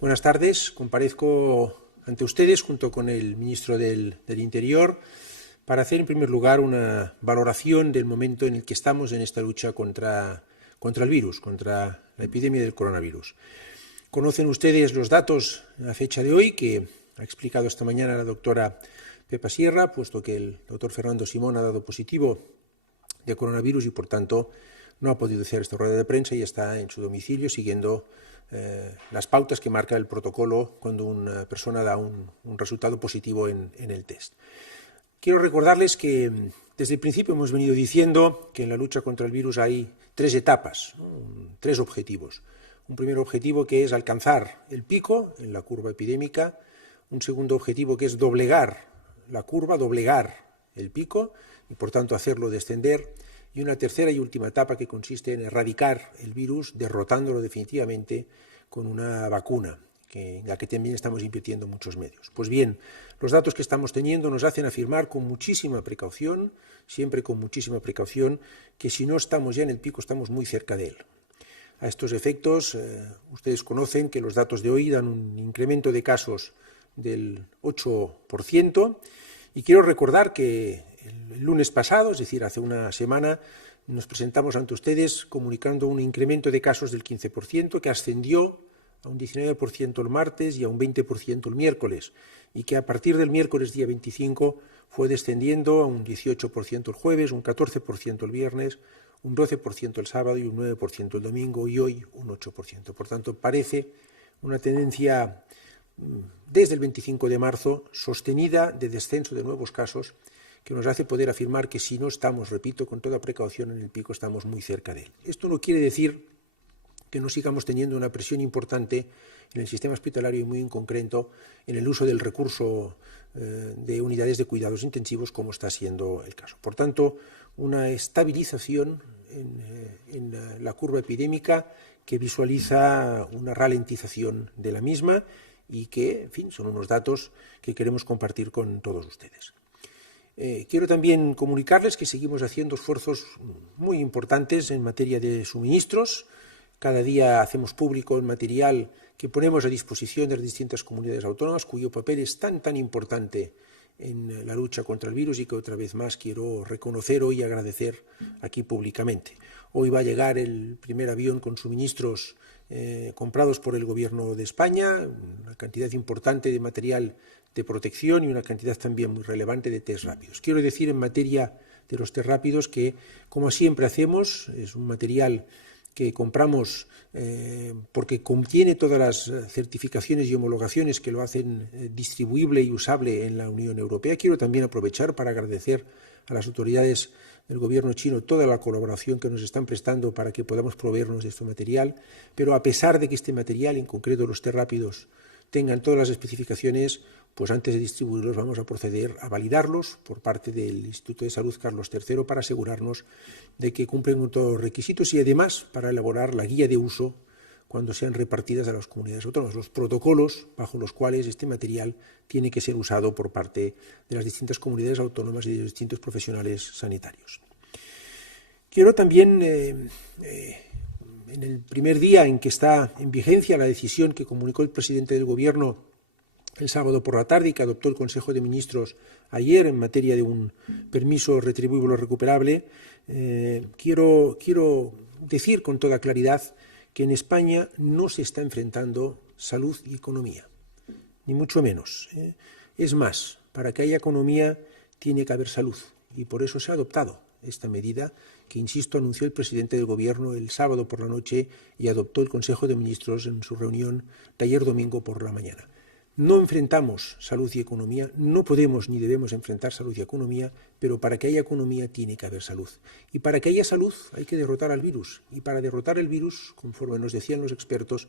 Buenas tardes. Comparezco ante ustedes junto con el ministro del Interior para hacer, en primer lugar, una valoración del momento en el que estamos en esta lucha contra el virus, contra la epidemia del coronavirus. Conocen ustedes los datos a fecha de hoy que ha explicado esta mañana la doctora Pepa Sierra, puesto que el doctor Fernando Simón ha dado positivo de coronavirus y, por tanto, no ha podido hacer esta rueda de prensa y está en su domicilio siguiendo las pautas que marca el protocolo cuando una persona da un resultado positivo en el test. Quiero recordarles que desde el principio hemos venido diciendo que en la lucha contra el virus hay tres etapas, tres objetivos. Un primer objetivo que es alcanzar el pico en la curva epidémica, un segundo objetivo que es doblegar la curva, doblegar el pico y por tanto hacerlo descender, y una tercera y última etapa que consiste en erradicar el virus, derrotándolo definitivamente con una vacuna, en la que también estamos invirtiendo muchos medios. Pues bien, los datos que estamos teniendo nos hacen afirmar con muchísima precaución, siempre con muchísima precaución, que si no estamos ya en el pico, estamos muy cerca de él. A estos efectos, ustedes conocen que los datos de hoy dan un incremento de casos del 8%, y quiero recordar que el lunes pasado, es decir, hace una semana, nos presentamos ante ustedes comunicando un incremento de casos del 15%, que ascendió a un 19% el martes y a un 20% el miércoles, y que a partir del miércoles día 25 fue descendiendo a un 18% el jueves, un 14% el viernes, un 12% el sábado y un 9% el domingo, y hoy un 8%. Por tanto, parece una tendencia desde el 25 de marzo sostenida de descenso de nuevos casos, que nos hace poder afirmar que si no estamos, repito, con toda precaución en el pico, estamos muy cerca de él. Esto no quiere decir que no sigamos teniendo una presión importante en el sistema hospitalario y muy en concreto en el uso del recurso de unidades de cuidados intensivos, como está siendo el caso. Por tanto, una estabilización en la curva epidémica que visualiza una ralentización de la misma y que, en fin, son unos datos que queremos compartir con todos ustedes. Quiero también comunicarles que seguimos haciendo esfuerzos muy importantes en materia de suministros. Cada día hacemos público el material que ponemos a disposición de las distintas comunidades autónomas, cuyo papel es tan importante en la lucha contra el virus y que otra vez más quiero reconocer hoy y agradecer aquí públicamente. Hoy va a llegar el primer avión con suministros comprados por el Gobierno de España, una cantidad importante de material de protección y una cantidad también muy relevante de test rápidos. Quiero decir en materia de los test rápidos que, como siempre hacemos, es un material que compramos porque contiene todas las certificaciones y homologaciones que lo hacen distribuible y usable en la Unión Europea. Quiero también aprovechar para agradecer a las autoridades del gobierno chino toda la colaboración que nos están prestando para que podamos proveernos de este material, pero a pesar de que este material, en concreto los test rápidos, tengan todas las especificaciones, pues antes de distribuirlos vamos a proceder a validarlos por parte del Instituto de Salud Carlos III para asegurarnos de que cumplen con todos los requisitos y además para elaborar la guía de uso cuando sean repartidas a las comunidades autónomas, los protocolos bajo los cuales este material tiene que ser usado por parte de las distintas comunidades autónomas y de los distintos profesionales sanitarios. Quiero también, en el primer día en que está en vigencia la decisión que comunicó el presidente del Gobierno el sábado por la tarde y que adoptó el Consejo de Ministros ayer en materia de un permiso retribuible o recuperable, quiero decir con toda claridad que en España no se está enfrentando salud y economía, ni mucho menos. Es más, para que haya economía tiene que haber salud y por eso se ha adoptado esta medida que, insisto, anunció el presidente del Gobierno el sábado por la noche y adoptó el Consejo de Ministros en su reunión de ayer domingo por la mañana. No enfrentamos salud y economía, no podemos ni debemos enfrentar salud y economía, pero para que haya economía tiene que haber salud. Y para que haya salud hay que derrotar al virus. Y para derrotar el virus, conforme nos decían los expertos,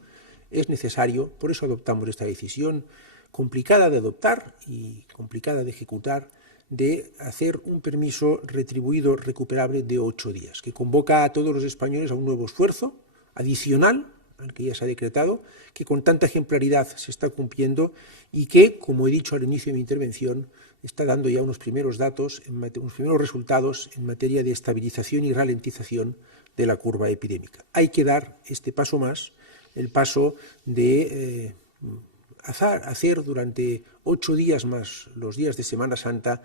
es necesario, por eso adoptamos esta decisión, complicada de adoptar y complicada de ejecutar, de hacer un permiso retribuido recuperable de 8 días, que convoca a todos los españoles a un nuevo esfuerzo adicional al que ya se ha decretado, que con tanta ejemplaridad se está cumpliendo y que, como he dicho al inicio de mi intervención, está dando ya unos primeros datos, unos primeros resultados en materia de estabilización y ralentización de la curva epidémica. Hay que dar este paso más, el paso de hacer durante 8 días más los días de Semana Santa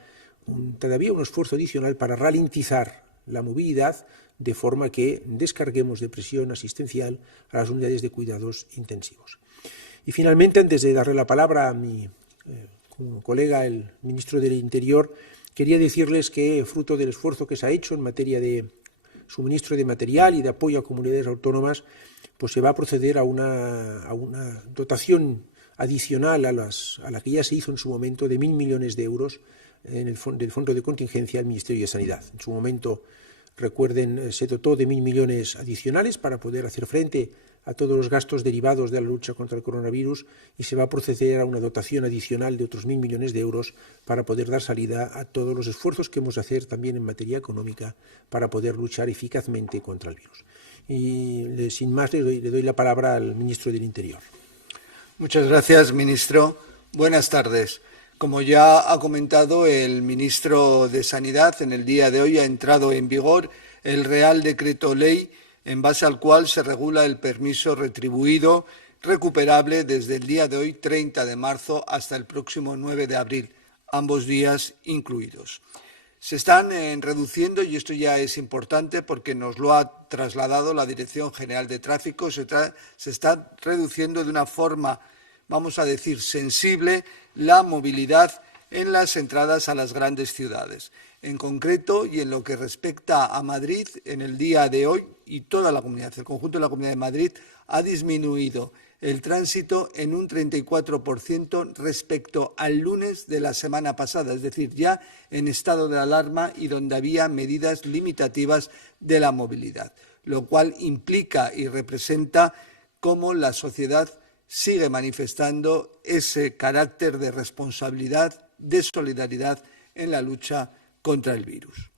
todavía un esfuerzo adicional para ralentizar la movilidad de forma que descarguemos de presión asistencial a las unidades de cuidados intensivos. Y finalmente, antes de darle la palabra a mi colega, el ministro del Interior, quería decirles que, fruto del esfuerzo que se ha hecho en materia de suministro de material y de apoyo a comunidades autónomas, pues se va a proceder a una dotación adicional a la que ya se hizo en su momento de 1.000 millones de euros del Fondo de Contingencia del Ministerio de Sanidad. En su momento, recuerden, se dotó de 1.000 millones adicionales para poder hacer frente a todos los gastos derivados de la lucha contra el coronavirus, y se va a proceder a una dotación adicional de otros 1.000 millones de euros para poder dar salida a todos los esfuerzos que hemos de hacer también en materia económica para poder luchar eficazmente contra el virus. Y sin más le doy la palabra al ministro del Interior. Muchas gracias, ministro. Buenas tardes. Como ya ha comentado el ministro de Sanidad, en el día de hoy ha entrado en vigor el Real Decreto Ley en base al cual se regula el permiso retribuido recuperable desde el día de hoy, 30 de marzo, hasta el próximo 9 de abril, ambos días incluidos. Se están reduciendo, y esto ya es importante porque nos lo ha trasladado la Dirección General de Tráfico, se está reduciendo de una forma, vamos a decir, sensible la movilidad en las entradas a las grandes ciudades. En concreto, y en lo que respecta a Madrid, en el día de hoy, y toda la comunidad, el conjunto de la Comunidad de Madrid, ha disminuido el tránsito en un 34% respecto al lunes de la semana pasada, es decir, ya en estado de alarma y donde había medidas limitativas de la movilidad, lo cual implica y representa cómo la sociedad sigue manifestando ese carácter de responsabilidad, de solidaridad en la lucha contra el virus.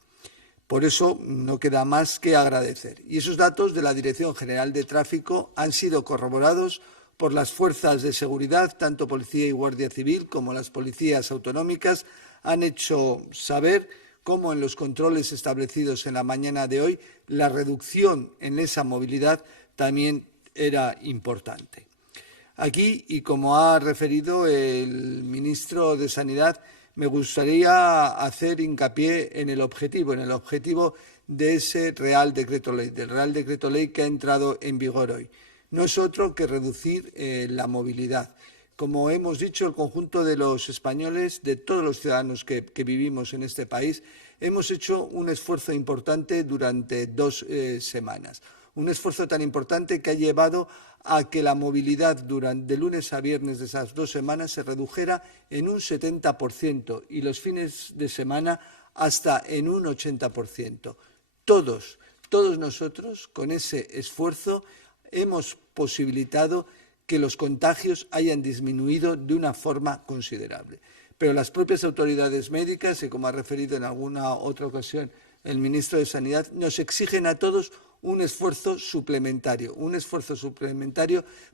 Por eso no queda más que agradecer. Y esos datos de la Dirección General de Tráfico han sido corroborados por las fuerzas de seguridad, tanto Policía y Guardia Civil como las policías autonómicas, han hecho saber cómo en los controles establecidos en la mañana de hoy la reducción en esa movilidad también era importante. Aquí, y como ha referido el ministro de Sanidad, me gustaría hacer hincapié en el objetivo de ese Real Decreto Ley, del Real Decreto Ley que ha entrado en vigor hoy. No es otro que reducir la movilidad. Como hemos dicho, el conjunto de los españoles, de todos los ciudadanos que vivimos en este país, hemos hecho un esfuerzo importante durante 2 semanas. Un esfuerzo tan importante que ha llevado a que la movilidad de lunes a viernes de esas 2 semanas se redujera en un 70% y los fines de semana hasta en un 80%. Todos nosotros, con ese esfuerzo, hemos posibilitado que los contagios hayan disminuido de una forma considerable. Pero las propias autoridades médicas, y como ha referido en alguna otra ocasión el ministro de Sanidad, nos exigen a todos un esfuerzo suplementario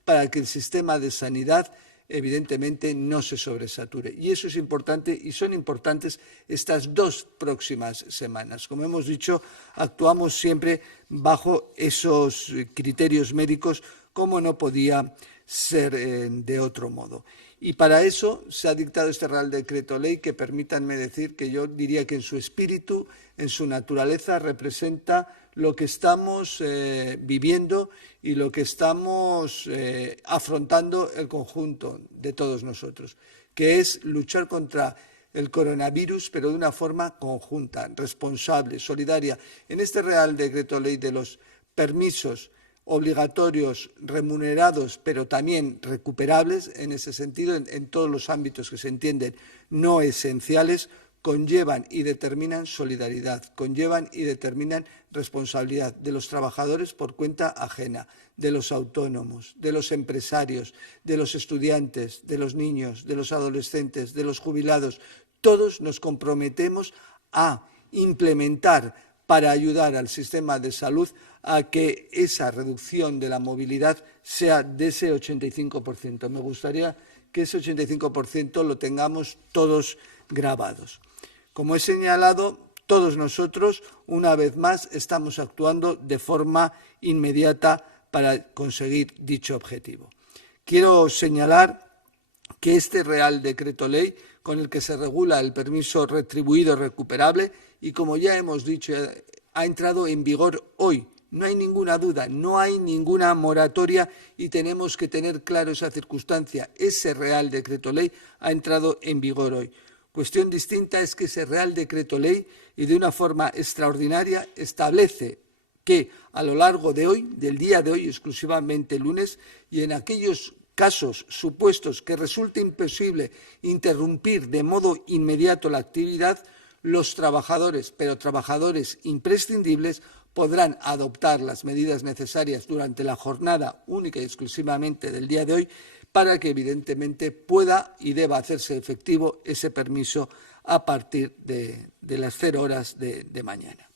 para que el sistema de sanidad evidentemente no se sobresature. Y eso es importante, y son importantes estas 2 próximas semanas. Como hemos dicho, actuamos siempre bajo esos criterios médicos, como no podía ser de otro modo. Y para eso se ha dictado este Real Decreto Ley que, permítanme decir, que yo diría que en su espíritu, en su naturaleza, representa lo que estamos viviendo y lo que estamos afrontando el conjunto de todos nosotros, que es luchar contra el coronavirus, pero de una forma conjunta, responsable, solidaria. En este Real Decreto Ley de los permisos obligatorios, remunerados, pero también recuperables, en ese sentido, en todos los ámbitos que se entienden no esenciales, conllevan y determinan solidaridad, conllevan y determinan responsabilidad de los trabajadores por cuenta ajena, de los autónomos, de los empresarios, de los estudiantes, de los niños, de los adolescentes, de los jubilados. Todos nos comprometemos a implementar para ayudar al sistema de salud a que esa reducción de la movilidad sea de ese 85%. Me gustaría que ese 85% lo tengamos todos grabados. Como he señalado, todos nosotros, una vez más, estamos actuando de forma inmediata para conseguir dicho objetivo. Quiero señalar que este Real Decreto Ley, con el que se regula el permiso retribuido recuperable, y como ya hemos dicho, ha entrado en vigor hoy. No hay ninguna duda, no hay ninguna moratoria y tenemos que tener claro esa circunstancia. Ese Real Decreto Ley ha entrado en vigor hoy. Cuestión distinta es que ese Real Decreto Ley, y de una forma extraordinaria, establece que a lo largo de hoy, del día de hoy, exclusivamente lunes, y en aquellos casos supuestos que resulte imposible interrumpir de modo inmediato la actividad, los trabajadores, pero trabajadores imprescindibles, podrán adoptar las medidas necesarias durante la jornada única y exclusivamente del día de hoy para que, evidentemente, pueda y deba hacerse efectivo ese permiso a partir de las 0 horas de mañana.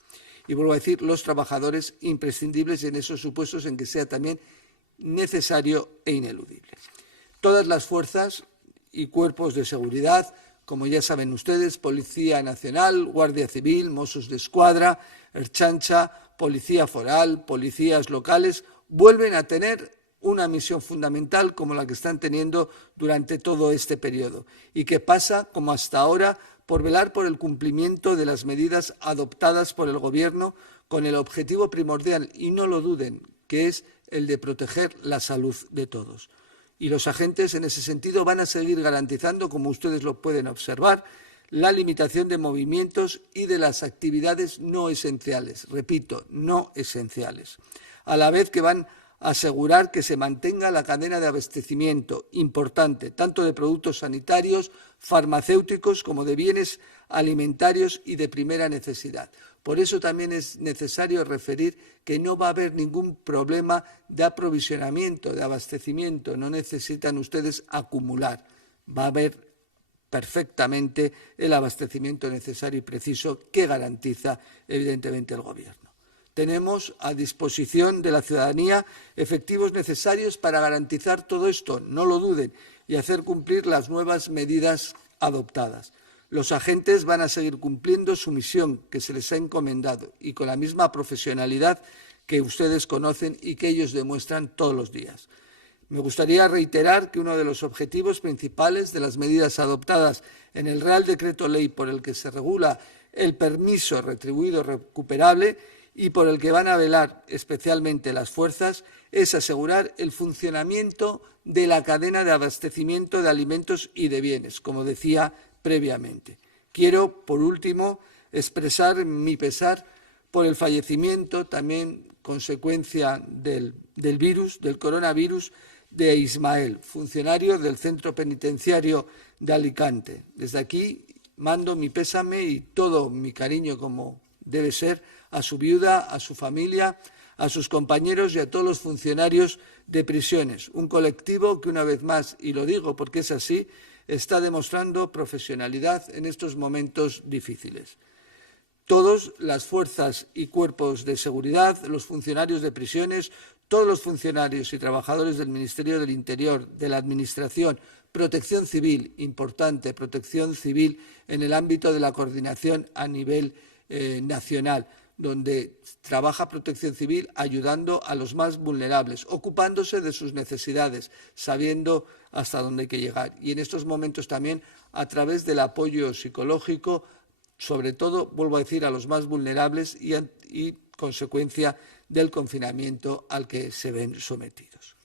Y vuelvo a decir, los trabajadores imprescindibles en esos supuestos en que sea también necesario e ineludible. Todas las fuerzas y cuerpos de seguridad, como ya saben ustedes, Policía Nacional, Guardia Civil, Mossos d'Esquadra, Ertzaintza, Policía Foral, policías locales, vuelven a tener una misión fundamental como la que están teniendo durante todo este periodo y que pasa, como hasta ahora, por velar por el cumplimiento de las medidas adoptadas por el Gobierno con el objetivo primordial, y no lo duden, que es el de proteger la salud de todos. Y los agentes en ese sentido van a seguir garantizando, como ustedes lo pueden observar, la limitación de movimientos y de las actividades no esenciales, repito, no esenciales, a la vez que van a asegurar que se mantenga la cadena de abastecimiento importante, tanto de productos sanitarios, farmacéuticos, como de bienes alimentarios y de primera necesidad. Por eso también es necesario referir que no va a haber ningún problema de aprovisionamiento, de abastecimiento, no necesitan ustedes acumular, va a haber perfectamente el abastecimiento necesario y preciso que garantiza, evidentemente, el Gobierno. Tenemos a disposición de la ciudadanía efectivos necesarios para garantizar todo esto, no lo duden, y hacer cumplir las nuevas medidas adoptadas. Los agentes van a seguir cumpliendo su misión que se les ha encomendado y con la misma profesionalidad que ustedes conocen y que ellos demuestran todos los días. Me gustaría reiterar que uno de los objetivos principales de las medidas adoptadas en el Real Decreto Ley por el que se regula el permiso retribuido recuperable y por el que van a velar especialmente las fuerzas es asegurar el funcionamiento de la cadena de abastecimiento de alimentos y de bienes, como decía previamente. Quiero, por último, expresar mi pesar por el fallecimiento, también consecuencia del virus, del coronavirus, de Ismael, funcionario del Centro Penitenciario de Alicante. Desde aquí mando mi pésame y todo mi cariño, como debe ser, a su viuda, a su familia, a sus compañeros y a todos los funcionarios de prisiones. Un colectivo que, una vez más, y lo digo porque es así, está demostrando profesionalidad en estos momentos difíciles. Todas las fuerzas y cuerpos de seguridad, los funcionarios de prisiones, todos los funcionarios y trabajadores del Ministerio del Interior, de la Administración, Protección Civil, importante, Protección Civil en el ámbito de la coordinación a nivel nacional, donde trabaja Protección Civil ayudando a los más vulnerables, ocupándose de sus necesidades, sabiendo hasta dónde hay que llegar. Y en estos momentos también a través del apoyo psicológico, sobre todo, vuelvo a decir, a los más vulnerables y consecuencia del confinamiento al que se ven sometidos.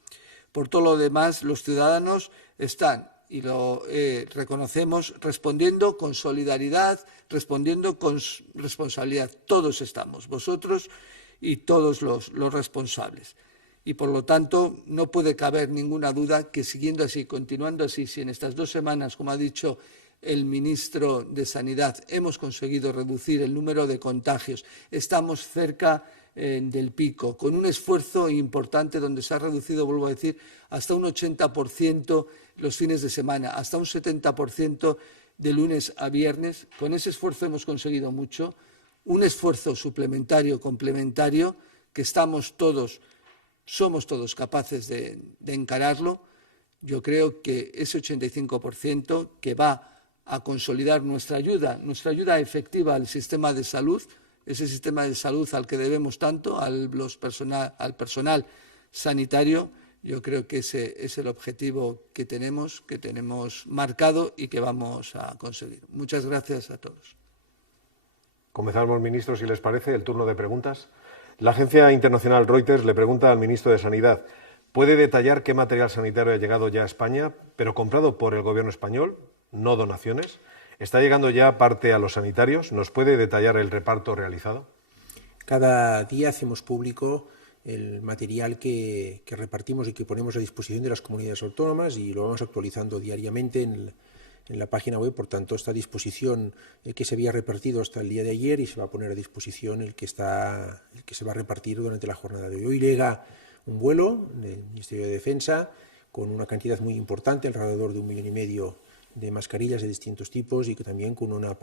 Por todo lo demás, los ciudadanos están, y lo reconocemos, respondiendo con solidaridad, respondiendo con responsabilidad. Todos estamos, vosotros y todos los responsables. Y por lo tanto, no puede caber ninguna duda que siguiendo así, continuando así, si en estas 2 semanas, como ha dicho el ministro de Sanidad, hemos conseguido reducir el número de contagios, estamos cerca del pico, con un esfuerzo importante donde se ha reducido, vuelvo a decir, hasta un 80% los fines de semana, hasta un 70% de lunes a viernes. Con ese esfuerzo hemos conseguido mucho, un esfuerzo suplementario, complementario, que somos todos capaces de encararlo. Yo creo que ese 85% que va a consolidar nuestra ayuda efectiva al sistema de salud, ese sistema de salud al que debemos tanto, al personal sanitario, Yo creo que ese es el objetivo que tenemos marcado y que vamos a conseguir. Muchas gracias a todos. Comenzamos, ministro, si les parece, el turno de preguntas. La agencia internacional Reuters le pregunta al ministro de Sanidad: ¿puede detallar qué material sanitario ha llegado ya a España, pero comprado por el Gobierno español, no donaciones? ¿Está llegando ya parte a los sanitarios? ¿Nos puede detallar el reparto realizado? Cada día hacemos público el material que repartimos y que ponemos a disposición de las comunidades autónomas, y lo vamos actualizando diariamente en la página web. Por tanto, está a disposición el que se había repartido hasta el día de ayer, y se va a poner a disposición el que se va a repartir durante la jornada de hoy. Hoy llega un vuelo del Ministerio de Defensa con una cantidad muy importante, alrededor de 1,5 millones de mascarillas de distintos tipos, y que también con una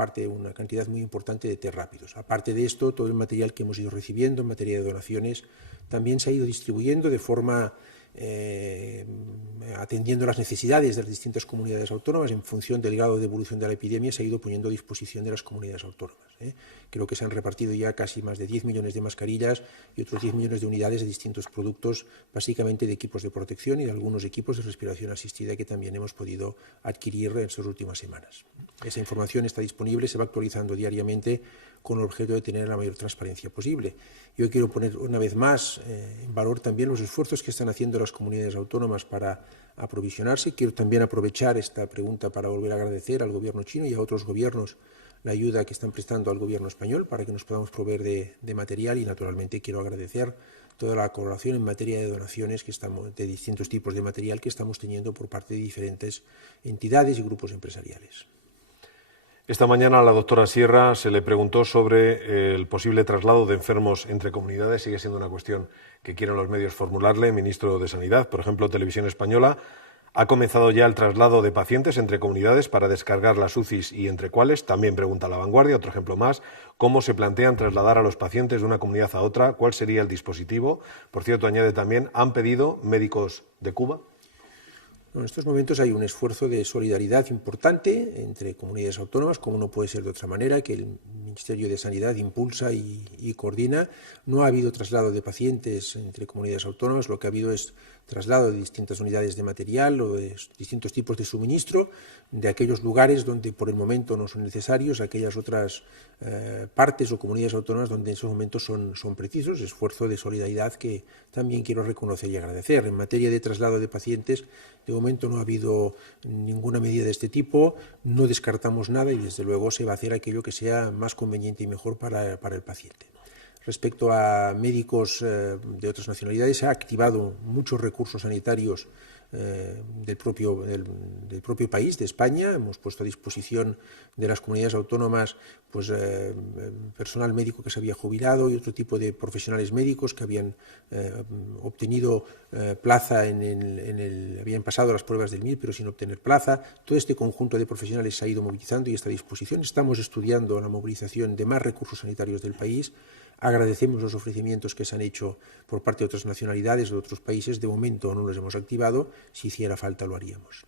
cantidad muy importante de test rápidos. Aparte de esto, todo el material que hemos ido recibiendo en materia de donaciones también se ha ido distribuyendo de forma atendiendo las necesidades de las distintas comunidades autónomas. En función del grado de evolución de la epidemia, se ha ido poniendo a disposición de las comunidades autónomas. Creo que se han repartido ya casi más de 10 millones de mascarillas y otros 10 millones de unidades de distintos productos, básicamente de equipos de protección y de algunos equipos de respiración asistida que también hemos podido adquirir en estas últimas semanas. Esa información está disponible, se va actualizando diariamente con el objeto de tener la mayor transparencia posible. Yo quiero poner una vez más en valor también los esfuerzos que están haciendo las comunidades autónomas para aprovisionarse. Quiero también aprovechar esta pregunta para volver a agradecer al Gobierno chino y a otros gobiernos la ayuda que están prestando al Gobierno español para que nos podamos proveer de material, y naturalmente quiero agradecer toda la colaboración en materia de donaciones de distintos tipos de material que estamos teniendo por parte de diferentes entidades y grupos empresariales. Esta mañana a la doctora Sierra se le preguntó sobre el posible traslado de enfermos entre comunidades. Sigue siendo una cuestión que quieren los medios formularle, ministro de Sanidad. Por ejemplo, Televisión Española ha comenzado ya el traslado de pacientes entre comunidades para descargar las UCIs, y entre cuáles. También pregunta La Vanguardia, otro ejemplo más, cómo se plantean trasladar a los pacientes de una comunidad a otra, cuál sería el dispositivo. Por cierto, añade también, ¿han pedido médicos de Cuba? En estos momentos hay un esfuerzo de solidaridad importante entre comunidades autónomas, como no puede ser de otra manera, que el Ministerio de Sanidad impulsa y coordina. No ha habido traslado de pacientes entre comunidades autónomas, lo que ha habido es traslado de distintas unidades de material o de distintos tipos de suministro de aquellos lugares donde por el momento no son necesarios, aquellas otras partes o comunidades autónomas donde en esos momentos son precisos. Esfuerzo de solidaridad que también quiero reconocer y agradecer. En materia de traslado de pacientes, de momento no ha habido ninguna medida de este tipo, no descartamos nada, y desde luego se va a hacer aquello que sea más conveniente y mejor para el paciente. Respecto a médicos de otras nacionalidades, se ha activado muchos recursos sanitarios del propio país, de España. Hemos puesto a disposición de las comunidades autónomas personal médico que se había jubilado y otro tipo de profesionales médicos que habían obtenido plaza habían pasado las pruebas del MIR pero sin obtener plaza. Todo este conjunto de profesionales se ha ido movilizando y está a disposición. Estamos estudiando la movilización de más recursos sanitarios del país. Agradecemos los ofrecimientos que se han hecho por parte de otras nacionalidades o de otros países. De momento no los hemos activado. Si hiciera falta, lo haríamos.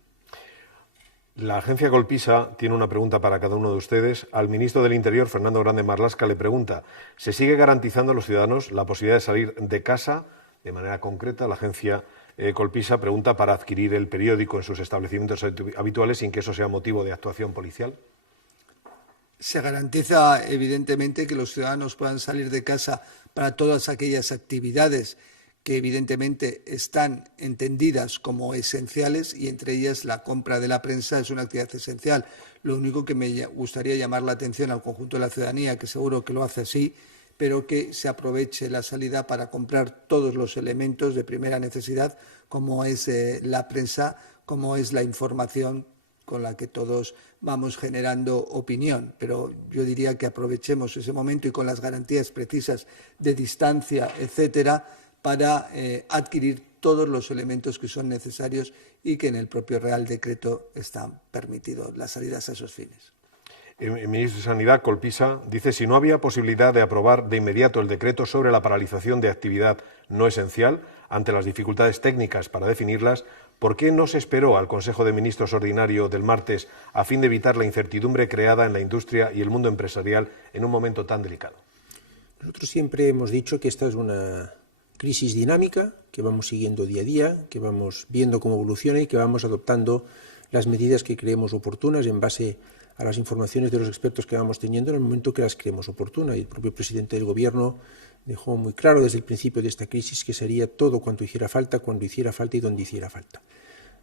La agencia Colpisa tiene una pregunta para cada uno de ustedes. Al ministro del Interior, Fernando Grande Marlaska, le pregunta: ¿se sigue garantizando a los ciudadanos la posibilidad de salir de casa? De manera concreta, la agencia Colpisa pregunta para adquirir el periódico en sus establecimientos habituales sin que eso sea motivo de actuación policial. Se garantiza, evidentemente, que los ciudadanos puedan salir de casa para todas aquellas actividades que, evidentemente, están entendidas como esenciales, y entre ellas la compra de la prensa es una actividad esencial. Lo único que me gustaría llamar la atención al conjunto de la ciudadanía, que seguro que lo hace así, pero que se aproveche la salida para comprar todos los elementos de primera necesidad, como es la prensa, como es la información con la que todos vamos generando opinión. Pero yo diría que aprovechemos ese momento y con las garantías precisas de distancia, etcétera, para adquirir todos los elementos que son necesarios y que en el propio Real Decreto están permitidos las salidas a esos fines. El ministro de Sanidad, Colpisa, dice: si no había posibilidad de aprobar de inmediato el decreto sobre la paralización de actividad no esencial, ante las dificultades técnicas para definirlas, ¿por qué no se esperó al Consejo de Ministros ordinario del martes a fin de evitar la incertidumbre creada en la industria y el mundo empresarial en un momento tan delicado? Nosotros siempre hemos dicho que esta es una crisis dinámica que vamos siguiendo día a día, que vamos viendo cómo evoluciona y que vamos adoptando las medidas que creemos oportunas en base a las informaciones de los expertos que vamos teniendo en el momento que las creemos oportunas. Y el propio presidente del Gobierno dejó muy claro desde el principio de esta crisis que sería todo cuanto hiciera falta, cuando hiciera falta y donde hiciera falta.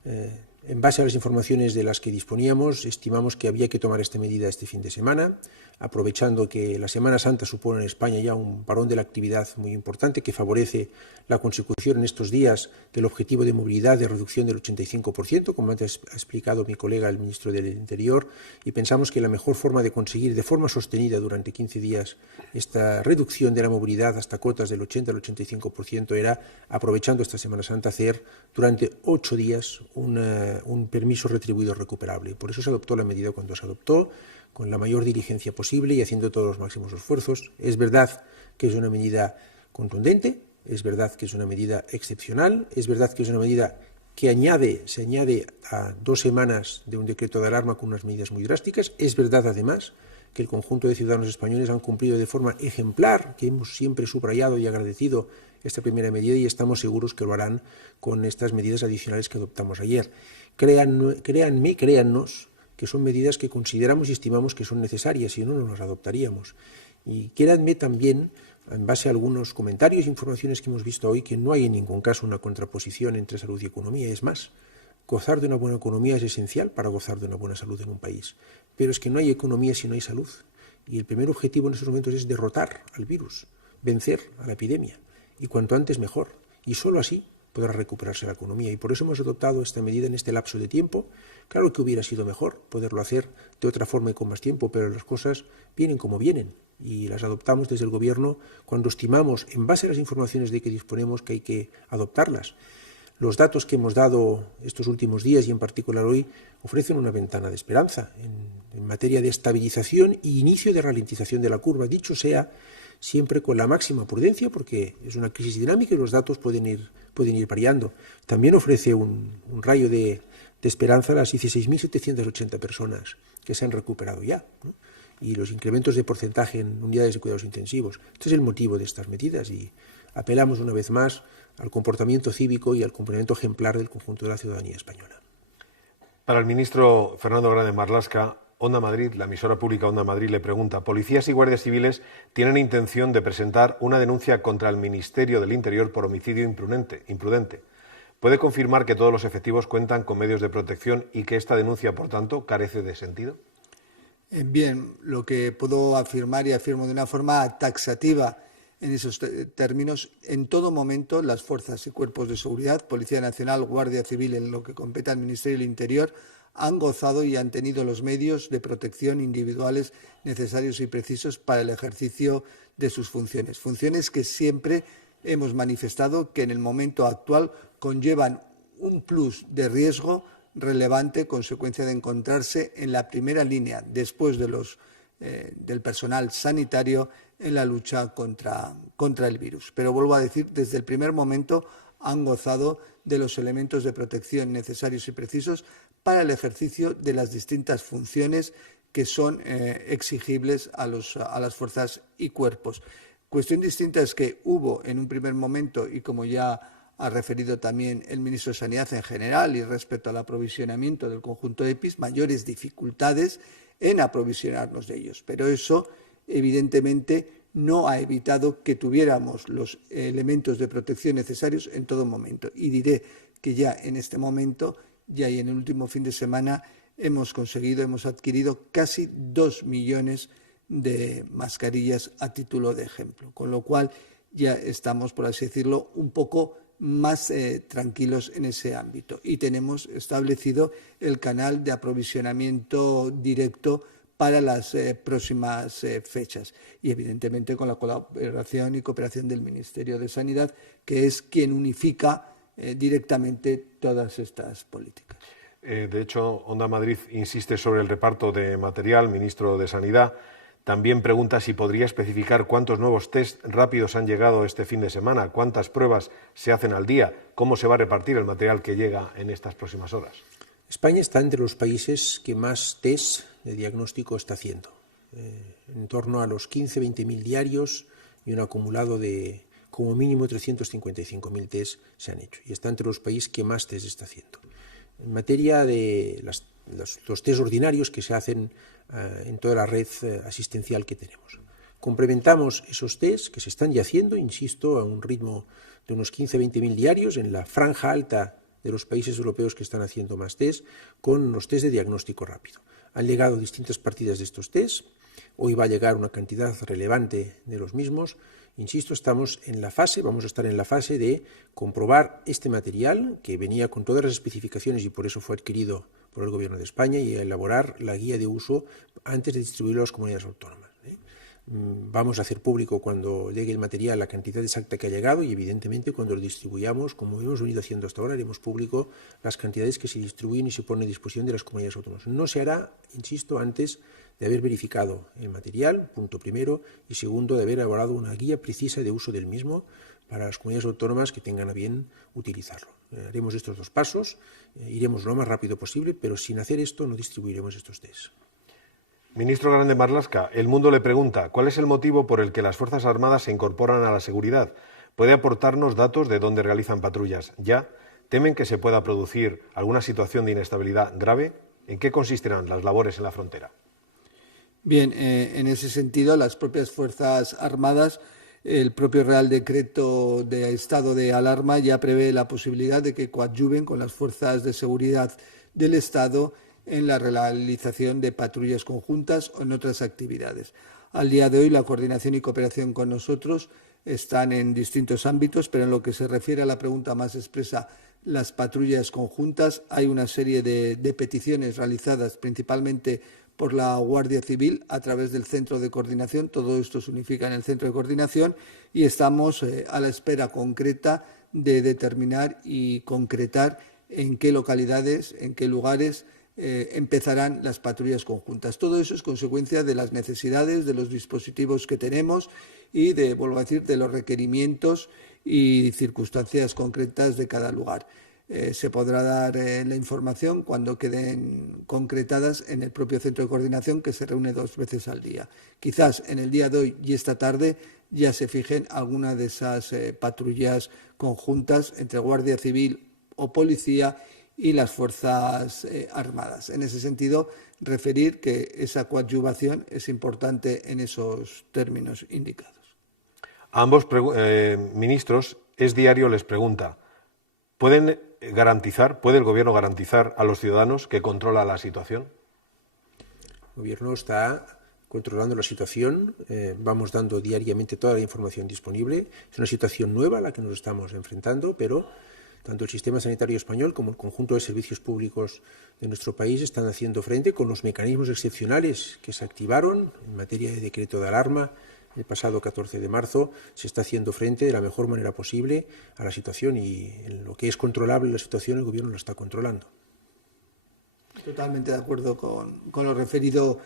En base a las informaciones de las que disponíamos, estimamos que había que tomar esta medida este fin de semana, aprovechando que la Semana Santa supone en España ya un parón de la actividad muy importante que favorece la consecución en estos días del objetivo de movilidad de reducción del 85%, como antes ha explicado mi colega, el ministro del Interior, y pensamos que la mejor forma de conseguir de forma sostenida durante 15 días esta reducción de la movilidad hasta cotas del 80 al 85% era, aprovechando esta Semana Santa, hacer durante 8 días un permiso retribuido recuperable. Por eso se adoptó la medida cuando se adoptó, con la mayor diligencia posible y haciendo todos los máximos esfuerzos. Es verdad que es una medida contundente, es verdad que es una medida excepcional, es verdad que es una medida que se añade a 2 semanas de un decreto de alarma con unas medidas muy drásticas. Es verdad, además, que el conjunto de ciudadanos españoles han cumplido de forma ejemplar, que hemos siempre subrayado y agradecido esta primera medida y estamos seguros que lo harán con estas medidas adicionales que adoptamos ayer. Créannos, que son medidas que consideramos y estimamos que son necesarias, si no, no las adoptaríamos. Y créanme también, en base a algunos comentarios e informaciones que hemos visto hoy, que no hay en ningún caso una contraposición entre salud y economía. Es más, gozar de una buena economía es esencial para gozar de una buena salud en un país. Pero es que no hay economía si no hay salud. Y el primer objetivo en estos momentos es derrotar al virus, vencer a la epidemia. Y cuanto antes mejor. Y solo así podrá recuperarse la economía. Y por eso hemos adoptado esta medida en este lapso de tiempo. Claro que hubiera sido mejor poderlo hacer de otra forma y con más tiempo, pero las cosas vienen como vienen. Y las adoptamos desde el Gobierno cuando estimamos, en base a las informaciones de que disponemos, que hay que adoptarlas. Los datos que hemos dado estos últimos días y en particular hoy ofrecen una ventana de esperanza en materia de estabilización e inicio de ralentización de la curva. Dicho sea, siempre con la máxima prudencia, porque es una crisis dinámica y los datos pueden ir variando. También ofrece un rayo de esperanza a las 16.780 personas que se han recuperado ya, ¿no? Y los incrementos de porcentaje en unidades de cuidados intensivos. Este es el motivo de estas medidas y apelamos una vez más al comportamiento cívico y al comportamiento ejemplar del conjunto de la ciudadanía española. Para el ministro Fernando Grande Marlaska, Onda Madrid, la emisora pública Onda Madrid, le pregunta: policías y guardias civiles tienen intención de presentar una denuncia contra el Ministerio del Interior por homicidio imprudente. ¿Puede confirmar que todos los efectivos cuentan con medios de protección y que esta denuncia, por tanto, carece de sentido? Bien, lo que puedo afirmar y afirmo de una forma taxativa en esos términos, en todo momento las fuerzas y cuerpos de seguridad, Policía Nacional, Guardia Civil, en lo que compete al Ministerio del Interior, han gozado y han tenido los medios de protección individuales necesarios y precisos para el ejercicio de sus funciones. Funciones que siempre hemos manifestado que en el momento actual conllevan un plus de riesgo relevante, consecuencia de encontrarse en la primera línea, después de del personal sanitario, en la lucha contra el virus. Pero vuelvo a decir, desde el primer momento han gozado de los elementos de protección necesarios y precisos para el ejercicio de las distintas funciones que son exigibles a las fuerzas y cuerpos. Cuestión distinta es que hubo en un primer momento, y como ya ha referido también el ministro de Sanidad en general y respecto al aprovisionamiento del conjunto de EPIs, mayores dificultades en aprovisionarnos de ellos. Pero eso, evidentemente, no ha evitado que tuviéramos los elementos de protección necesarios en todo momento. Y diré que ya en este momento, ya y en el último fin de semana, hemos adquirido casi 2 millones de mascarillas a título de ejemplo. Con lo cual ya estamos, por así decirlo, un poco más tranquilos en ese ámbito. Y tenemos establecido el canal de aprovisionamiento directo para las próximas fechas. Y evidentemente con la colaboración y cooperación del Ministerio de Sanidad, que es quien unifica directamente todas estas políticas. De hecho, Onda Madrid insiste sobre el reparto de material, ministro de Sanidad. También pregunta si podría especificar cuántos nuevos test rápidos han llegado este fin de semana, cuántas pruebas se hacen al día, cómo se va a repartir el material que llega en estas próximas horas. España está entre los países que más test de diagnóstico está haciendo, en torno a los 15-20.000 diarios y un acumulado de como mínimo 355.000 test se han hecho y está entre los países que más test está haciendo. En materia de los test ordinarios que se hacen en toda la red asistencial que tenemos. Complementamos esos test que se están ya haciendo, insisto, a un ritmo de unos 15-20.000 diarios en la franja alta de los países europeos que están haciendo más test, con los test de diagnóstico rápido. Han llegado distintas partidas de estos test, hoy va a llegar una cantidad relevante de los mismos. Insisto, vamos a estar en la fase de comprobar este material que venía con todas las especificaciones y por eso fue adquirido por el Gobierno de España y elaborar la guía de uso antes de distribuirlo a las comunidades autónomas. Vamos a hacer público cuando llegue el material la cantidad exacta que ha llegado y evidentemente cuando lo distribuyamos, como hemos venido haciendo hasta ahora, haremos público las cantidades que se distribuyen y se ponen a disposición de las comunidades autónomas. No se hará, insisto, antes de haber verificado el material, punto primero, y segundo, de haber elaborado una guía precisa de uso del mismo para las comunidades autónomas que tengan a bien utilizarlo. Haremos estos dos pasos, iremos lo más rápido posible, pero sin hacer esto no distribuiremos estos test. Ministro Grande Marlaska, El Mundo le pregunta, ¿cuál es el motivo por el que las Fuerzas Armadas se incorporan a la seguridad? ¿Puede aportarnos datos de dónde realizan patrullas ya? ¿Temen que se pueda producir alguna situación de inestabilidad grave? ¿En qué consistirán las labores en la frontera? Bien, en ese sentido, las propias Fuerzas Armadas, el propio Real Decreto de Estado de Alarma ya prevé la posibilidad de que coadyuven con las fuerzas de seguridad del Estado en la realización de patrullas conjuntas o en otras actividades. Al día de hoy, la coordinación y cooperación con nosotros están en distintos ámbitos, pero en lo que se refiere a la pregunta más expresa, las patrullas conjuntas, hay una serie de peticiones realizadas principalmente por la Guardia Civil a través del Centro de Coordinación. Todo esto se unifica en el Centro de Coordinación y estamos a la espera concreta de determinar y concretar en qué localidades, en qué lugares empezarán las patrullas conjuntas. Todo eso es consecuencia de las necesidades, de los dispositivos que tenemos y vuelvo a decir, de los requerimientos y circunstancias concretas de cada lugar. Se podrá dar la información cuando queden concretadas en el propio centro de coordinación, que se reúne 2 veces al día. Quizás en el día de hoy y esta tarde ya se fijen alguna de esas patrullas conjuntas entre Guardia Civil o Policía y las Fuerzas Armadas. En ese sentido, referir que esa coadyuvación es importante en esos términos indicados. A ambos ministros, Es Diario les pregunta, ¿puede el Gobierno garantizar a los ciudadanos que controla la situación? El Gobierno está controlando la situación, vamos dando diariamente toda la información disponible. Es una situación nueva a la que nos estamos enfrentando, pero tanto el sistema sanitario español como el conjunto de servicios públicos de nuestro país están haciendo frente con los mecanismos excepcionales que se activaron en materia de decreto de alarma el pasado 14 de marzo. Se está haciendo frente de la mejor manera posible a la situación y en lo que es controlable la situación el Gobierno la está controlando. Totalmente de acuerdo con lo referido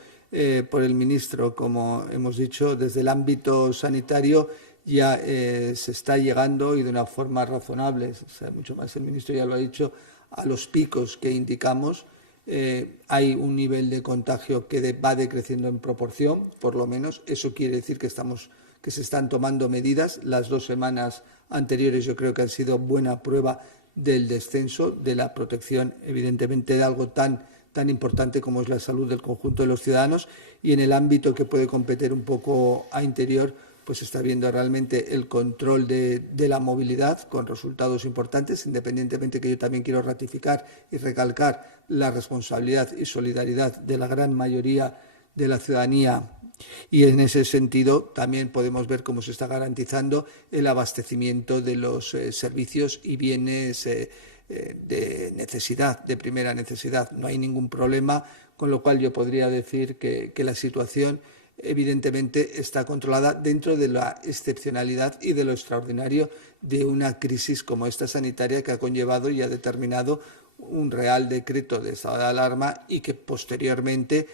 por el ministro. Como hemos dicho, desde el ámbito sanitario ya se está llegando y de una forma razonable, o sea, mucho más el ministro ya lo ha dicho, a los picos que indicamos. Hay un nivel de contagio que va decreciendo en proporción, por lo menos. Eso quiere decir que se están tomando medidas. Las 2 semanas anteriores yo creo que han sido buena prueba del descenso, de la protección, evidentemente, de algo tan importante como es la salud del conjunto de los ciudadanos. Y en el ámbito que puede competir un poco a interior, pues está viendo realmente el control de la movilidad con resultados importantes, independientemente que yo también quiero ratificar y recalcar la responsabilidad y solidaridad de la gran mayoría de la ciudadanía. Y en ese sentido también podemos ver cómo se está garantizando el abastecimiento de los servicios y bienes de necesidad, de primera necesidad. No hay ningún problema, con lo cual yo podría decir que la situación evidentemente está controlada dentro de la excepcionalidad y de lo extraordinario de una crisis como esta sanitaria que ha conllevado y ha determinado un Real Decreto de estado de alarma y que posteriormente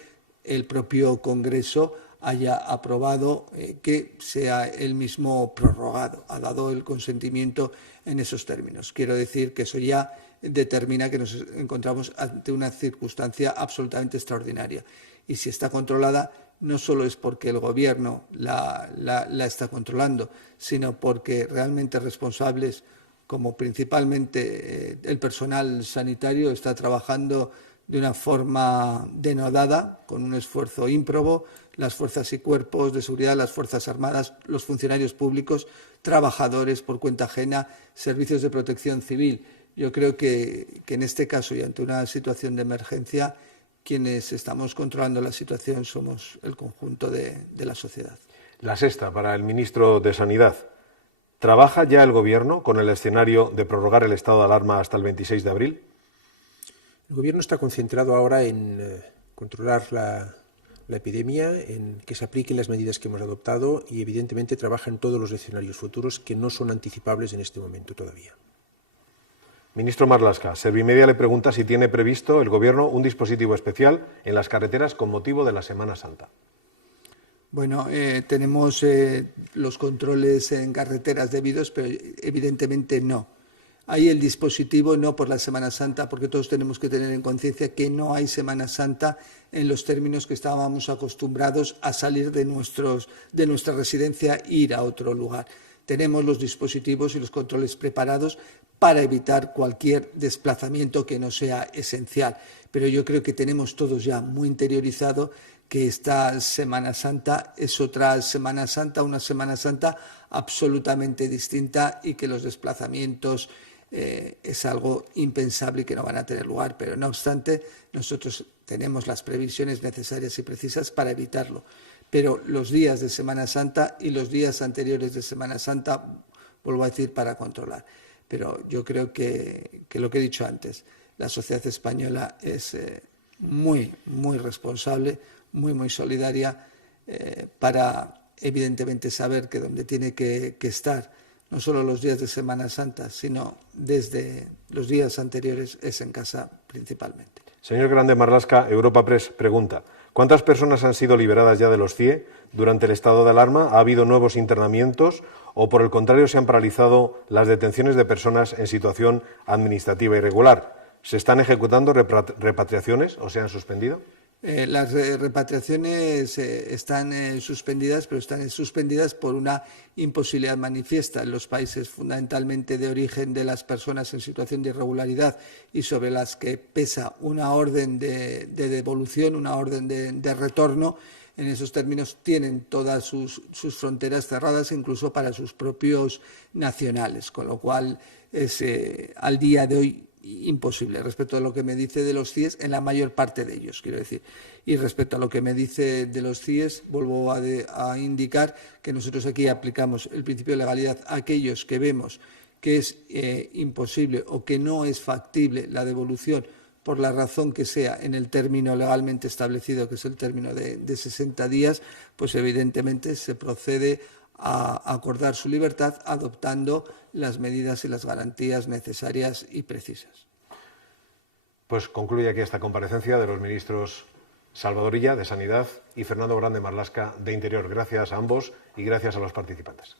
el propio Congreso haya aprobado que sea el mismo prorrogado, ha dado el consentimiento en esos términos. Quiero decir que eso ya determina que nos encontramos ante una circunstancia absolutamente extraordinaria y si está controlada no solo es porque el Gobierno la está controlando, sino porque realmente responsables, como principalmente el personal sanitario, está trabajando de una forma denodada, con un esfuerzo ímprobo, las fuerzas y cuerpos de seguridad, las Fuerzas Armadas, los funcionarios públicos, trabajadores por cuenta ajena, servicios de protección civil. Yo creo que en este caso y ante una situación de emergencia, quienes estamos controlando la situación somos el conjunto de la sociedad. La sexta, para el ministro de Sanidad. ¿Trabaja ya el Gobierno con el escenario de prorrogar el estado de alarma hasta el 26 de abril? El Gobierno está concentrado ahora en controlar la epidemia, en que se apliquen las medidas que hemos adoptado y, evidentemente, trabaja en todos los escenarios futuros que no son anticipables en este momento todavía. Ministro Marlaska, Servimedia le pregunta si tiene previsto el Gobierno un dispositivo especial en las carreteras con motivo de la Semana Santa. Bueno, tenemos los controles en carreteras debidos, pero evidentemente no. Hay el dispositivo no por la Semana Santa, porque todos tenemos que tener en conciencia que no hay Semana Santa en los términos que estábamos acostumbrados a salir de nuestra residencia e ir a otro lugar. Tenemos los dispositivos y los controles preparados para evitar cualquier desplazamiento que no sea esencial. Pero yo creo que tenemos todos ya muy interiorizado que esta Semana Santa es otra Semana Santa, una Semana Santa absolutamente distinta y que los desplazamientos es algo impensable y que no van a tener lugar. Pero no obstante, nosotros tenemos las previsiones necesarias y precisas para evitarlo. Pero los días de Semana Santa y los días anteriores de Semana Santa, vuelvo a decir, para controlar. Pero yo creo que lo que he dicho antes, la sociedad española es muy, muy responsable, muy solidaria para, evidentemente, saber que donde tiene que estar, no solo los días de Semana Santa, sino desde los días anteriores, es en casa principalmente. Señor Grande Marlaska, Europa Press pregunta, ¿cuántas personas han sido liberadas ya de los CIE durante el estado de alarma? ¿Ha habido nuevos internamientos o, por el contrario, se han paralizado las detenciones de personas en situación administrativa irregular? ¿Se están ejecutando repatriaciones o se han suspendido? Las repatriaciones están suspendidas, pero están suspendidas por una imposibilidad manifiesta en los países fundamentalmente de origen de las personas en situación de irregularidad y sobre las que pesa una orden de devolución, una orden de retorno. En esos términos tienen todas sus fronteras cerradas, incluso para sus propios nacionales, con lo cual es al día de hoy imposible. Respecto a lo que me dice de los CIES, en la mayor parte de ellos, quiero decir. Y respecto a lo que me dice de los CIES, vuelvo a indicar que nosotros aquí aplicamos el principio de legalidad a aquellos que vemos que es imposible o que no es factible la devolución por la razón que sea en el término legalmente establecido, que es el término de 60 días, pues evidentemente se procede a acordar su libertad adoptando las medidas y las garantías necesarias y precisas. Pues concluye aquí esta comparecencia de los ministros Salvador Illa, de Sanidad, y Fernando Grande Marlaska, de Interior. Gracias a ambos y gracias a los participantes.